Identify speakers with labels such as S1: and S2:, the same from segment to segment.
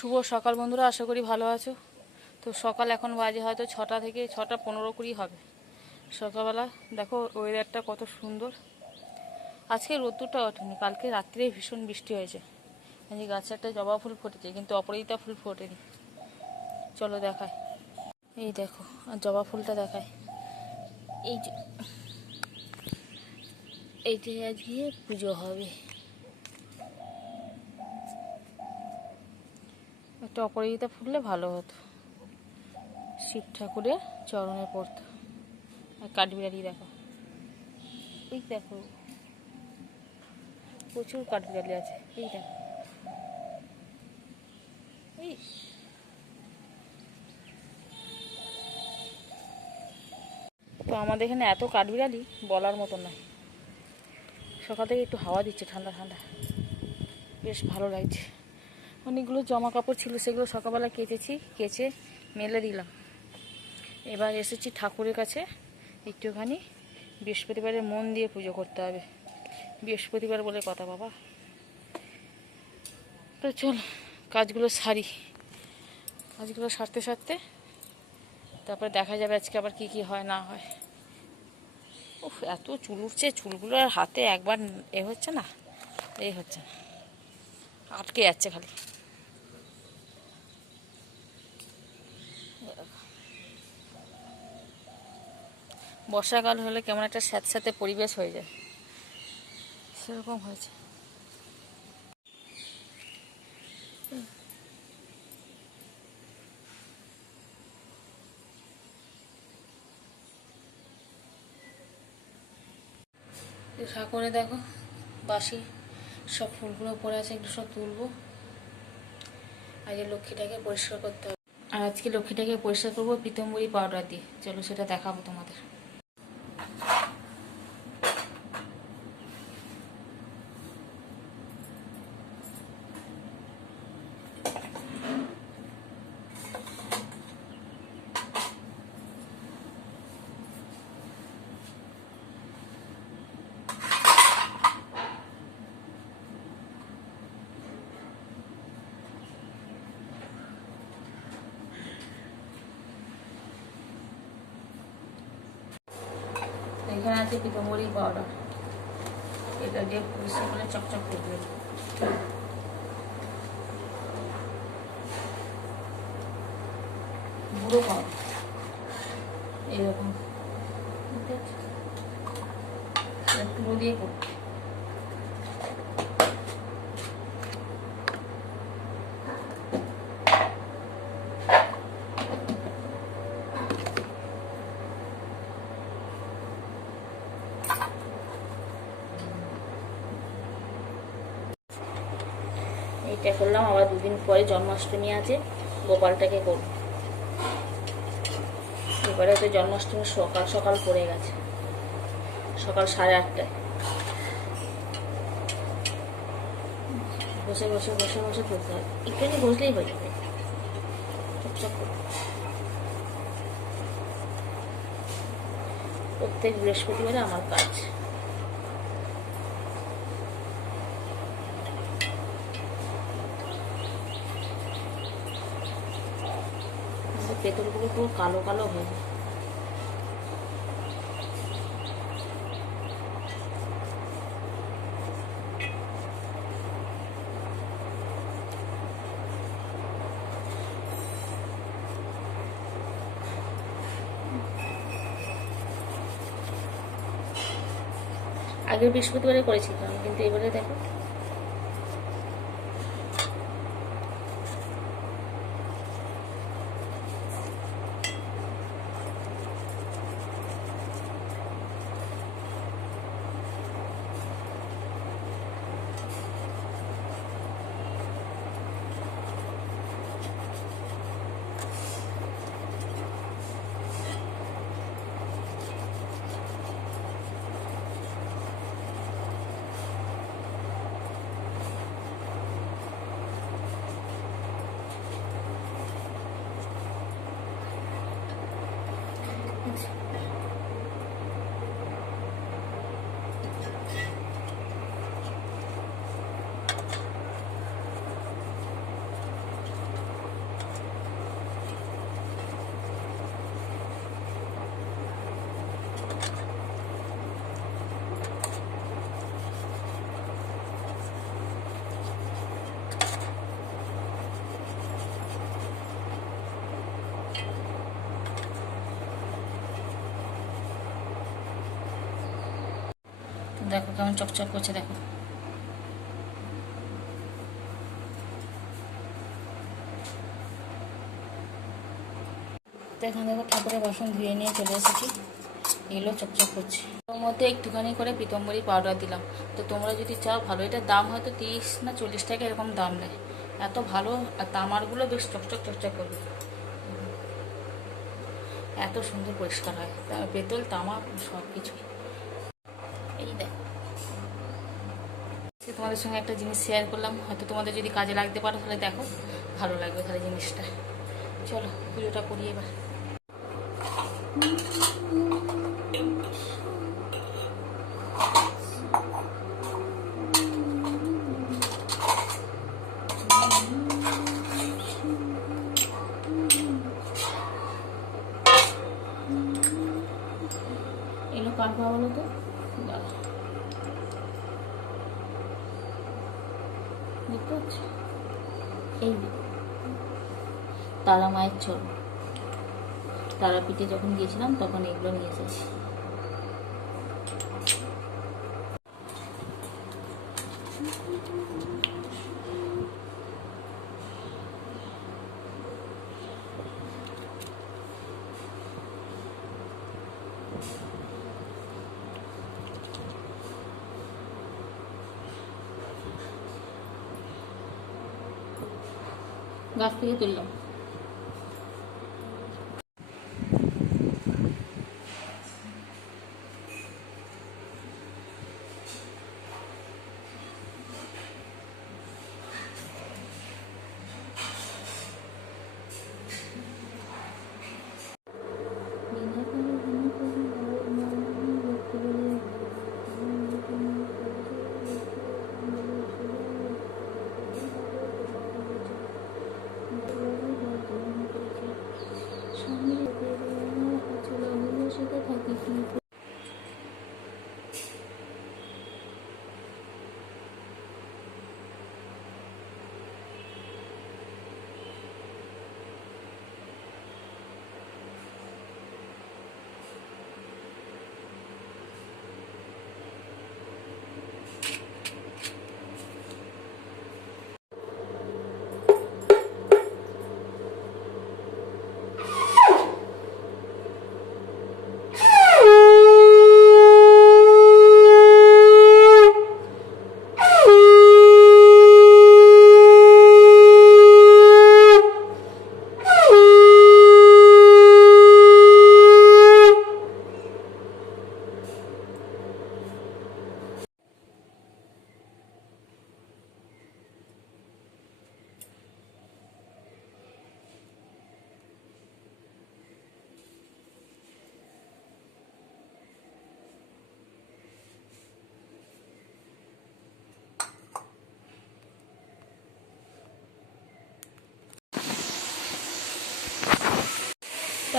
S1: শুভ সকাল বন্ধুরা, আশা করি ভালো আছো। তো সকাল এখন বাজে হয়তো ছটা থেকে ছটা পনেরো কুড়ি হবে। সকালবেলা দেখো ওয়েদারটা কত সুন্দর। আজকে রোদ্দুরটা ওঠেনি, কালকে রাত্রে ভীষণ বৃষ্টি হয়েছে। এই গাছে একটা জবা ফুল ফুটেছে, কিন্তু অপরাজিতা ফুল ফোটেনি। চলো দেখায় এই দেখো, আর জবা ফুলটা দেখায় এই যে এইটাই আজকে পুজো হবে। একটা অপরাজিতা ফুললে ভালো হতো। শিব ঠাকুরের চরণে পড়তো। আর কাঠবিড়ালি দেখো। এই দেখো। প্রচুর কাঠবিড়ালি আছে। এই দেখো। এই তো আমাদের এখানে এত কাঠবিড়ালি বলার মতো নয়। সকাল থেকে একটু হাওয়া দিচ্ছে ঠান্ডা ঠান্ডা। বেশ ভালো লাগছে। অনেকগুলো জামা কাপড় ছিল, সেগুলো সকালবেলা কেচেছি, কেচে মেলে দিলাম। এবার এসেছি ঠাকুরের কাছে, একটুখানি বৃহস্পতিবারের মন দিয়ে পুজো করতে হবে। বৃহস্পতিবার বলে কথা, বাবা। তো চল, কাজগুলো সারি। কাজগুলো সারতে সারতে তারপরে দেখা যাবে আজকে আবার কি কি হয়, না হয়। উফ, এত চুল উঠছে, চুলগুলো আর হাতে একবার এ হচ্ছে না এই হচ্ছে না। আটকে যাচ্ছে খালি। বর্ষাকাল হলে কেমন একটা স্যাঁতস্যাঁতে পরিবেশ হয়ে যায়? সেরকম হয়েছে। ঠাকুরে দেখো বাসি সব ফুলগুলো পড়ে আছে, একটু সব তুলবো। আগে লক্ষ্মীটাকে পরিষ্কার করতে হবে। আর আজকে লক্ষ্মীটাকে পরিষ্কার করব পিতম্বরী পাউডার দিয়ে। চলো সেটা দেখাবো তোমাদের। এখানে আছে পিতম্বরী পাউডার। এটা দিয়ে পরিষ্কার করে চকচক করবে বুড়ো পাউডার। এইরকম। ঠিক আছে? দিয়ে করবে করলাম, আবার দুদিন পরে জন্মাষ্টমী আছে, গোপালটাকে করব। এবারে তো জন্মাষ্টমী সকাল সকাল পড়ে গেছে, সকাল সাড়ে আটটায়। বসে বসে বসে বসে করতে হবে একটুখানি বসলেই হয়ে যাবে। চুপচাপ করে প্রত্যেক বৃহস্পতিবারে আমার কাজ। পেতলগুলো পুরো কালো কালো হয়ে আগের বৃহস্পতিবারে করেছিলাম কিন্তু এবারে দেখো। দেখো কেমন চকচক করছে, দেখো। এখানে দেখো ঠাকুরের বাসন ধুয়ে নিয়ে চলে এসেছি। এগুলো চকচক করছে। ওর মধ্যে একটুখানি করে পিতম্বরী পাউডার দিলাম। তো তোমরা যদি চাও ভালো, এটার দাম হয়তো তিরিশ না চল্লিশ টাকা এরকম দাম নেয়। এত ভালো, আর তামারগুলো বেশ চকচক চকচক করবে। এত সুন্দর পরিষ্কার হয়। পেতল, তামা সব কিছুই এই দেখো। তোমাদের সঙ্গে একটা জিনিস শেয়ার করলাম। হয়তো তোমাদের যদি কাজে লাগতে পারো, তাহলে দেখো, ভালো লাগবে তাহলে জিনিসটা। চলো, পুজোটা করি এবার। এগুলো কার বলো তো দাঁড়া। দেখতে পাচ্ছ এই যে তারা মায়ের ছবি তারাপীঠে যখন গিয়েছিলাম তখন এগুলো নিয়ে এসেছি। গাছ থেকে তুললাম।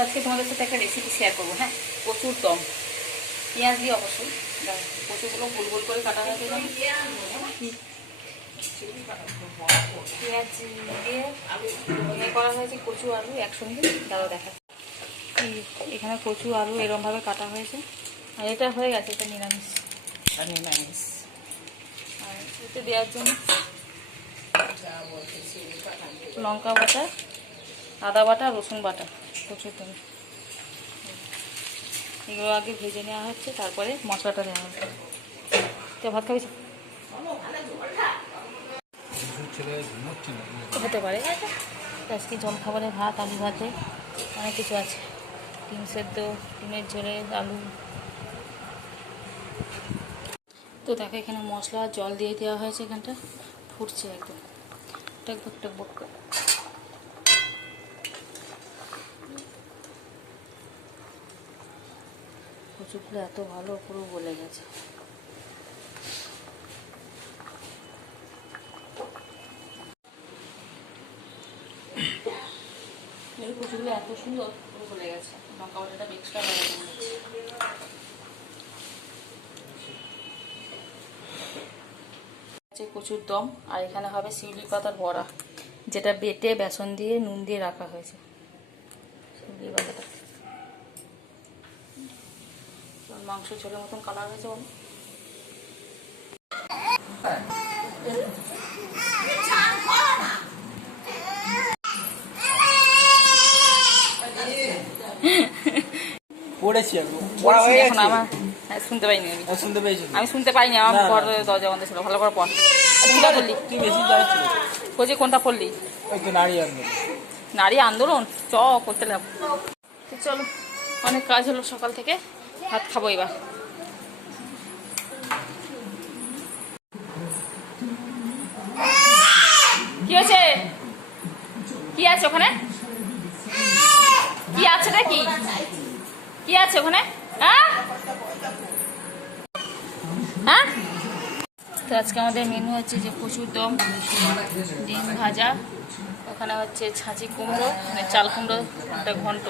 S1: আজকে তোমাদের সাথে একটা রেসিপি শেয়ার করব হ্যাঁ? প্রচুর দম। পেঁয়াজ দিয়ে অবশ্যই। কচুগুলো গোল গোল করে কাটা হয়েছে যেন। পেঁয়াজ দিয়ে এ করা হয়েছে কচু আলু একসঙ্গে। দাঁড়াও দেখা এখানে কচু আলু এরমভাবে কাটা হয়েছে। আর এটা হয়ে গেছে এটা নিরামিষ।
S2: আর নিরামিষ।
S1: আর এতে দেওয়ার জন্য লঙ্কা বাটা আদা বাটা রসুন বাটা। তুমি এগুলো আগে ভেজে নেওয়া হচ্ছে, তারপরে মশলাটা দেওয়া হচ্ছে তো ভাত খাবি? হতে পারে। আজকে জল খাবারে ভাত, আলু ভাতে অনেক কিছু আছে। ডিম সেদ্ধ, ডিমের ঝোলে, আলু। তো দেখো, এখানে মশলা, জল দিয়ে দেওয়া হয়েছে এখানটা। ফুটছে একদম। টকবক টকবক কচুগুলো এত ভালো পুরো গলে গেছে। এত সুন্দর পুরো কচুর দম, আর এখানে হবে শিউলি পাতার বড়া, যেটা বেটে, বেসন দিয়ে, নুন দিয়ে রাখা হয়েছে। শিউলি পাতাটা। মাংস ঝোলের মতন কালার হয়েছে বলো।
S2: পড়েছি হয়ে
S1: এখন আমার হ্যাঁ, শুনতে পাইনি আমি।
S2: শুনতে পেয়েছি
S1: আমি শুনতে পাইনি আমার
S2: না।
S1: দরজা বন্ধ ছিল ভালো করে পড়। কোনটা পড়লি?
S2: তুই চালাচ্ছিল
S1: খোঁজে কোনটা পড়লি?
S2: নারী আন্দোলন।
S1: নারী আন্দোলন? চ করতে চলো অনেক কাজ হলো সকাল থেকে। ভাত খাব এবার। কি হয়েছে? কি আছে ওখানে? কি আছে রে কি আছে ওখানে? হ্যাঁ? হ্যাঁ? তো আজকে আমাদের মেনু হচ্ছে যে প্রচুর দম, ডিম ভাজা, ওখানে হচ্ছে ছাঁচি কুমড়ো মানে চাল কুমড়ো একটা ঘন্ট!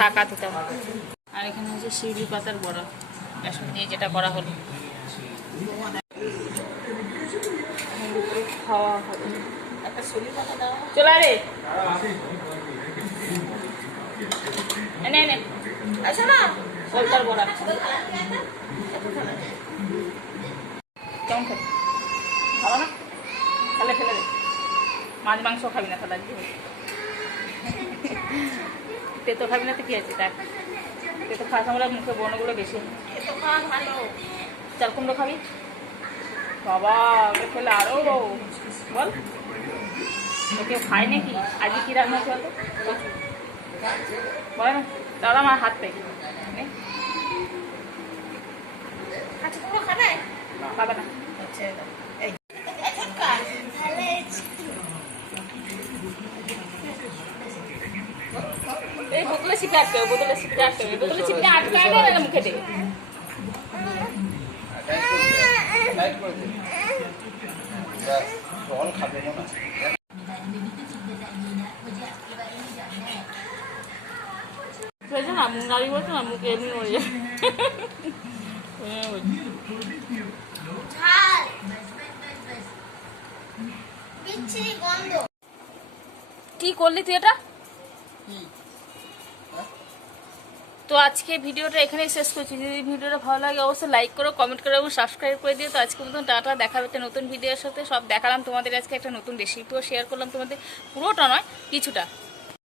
S1: থাকা দিতে হবে। আর এখানে হচ্ছে শিউলি পাতার বড়া। বেসন দিয়ে যেটা করা হলো। খাওয়া একটা রে কেমন না? দে। মাছ, মাংস খাবি না তাহলে আজকে। তেতো খাবি না তো কি আছে? দেখ তেতো খাওয়া আমরা মুখে বর্ণগুলো বেশি। চাল কুমড়ো খাবি? বাবা ওকে খেলে আরও বল। কেউ খায় নাকি? আজকে কি রান্না বলতো? কচু না। দাদা আমার হাত পেয়ে। আচ্ছা খাবে? না এই। বোতলে সিপে আটকে হবে, বোতলে সিপে আটকে হবে। বোতলে সিপে আটকায় না না মুখে দেবে
S2: দে জল খাবে মনে হয়।
S1: বুঝেছ না মুখ গাড়ি বলছো না মুখে এমনি মরে যাবে কি করলি তুই এটা তো আজকে ভিডিওটা এখানেই শেষ করছি। যদি ভিডিওটা ভালো লাগে, অবশ্যই লাইক করো কমেন্ট করো এবং সাবস্ক্রাইব করে দিও। তো আজকে মতন টাটা দেখাবে একটা নতুন ভিডিওর সাথে। সব দেখালাম তোমাদের আজকে একটা নতুন রেসিপিও শেয়ার করলাম তোমাদের। পুরোটা নয়, কিছুটা।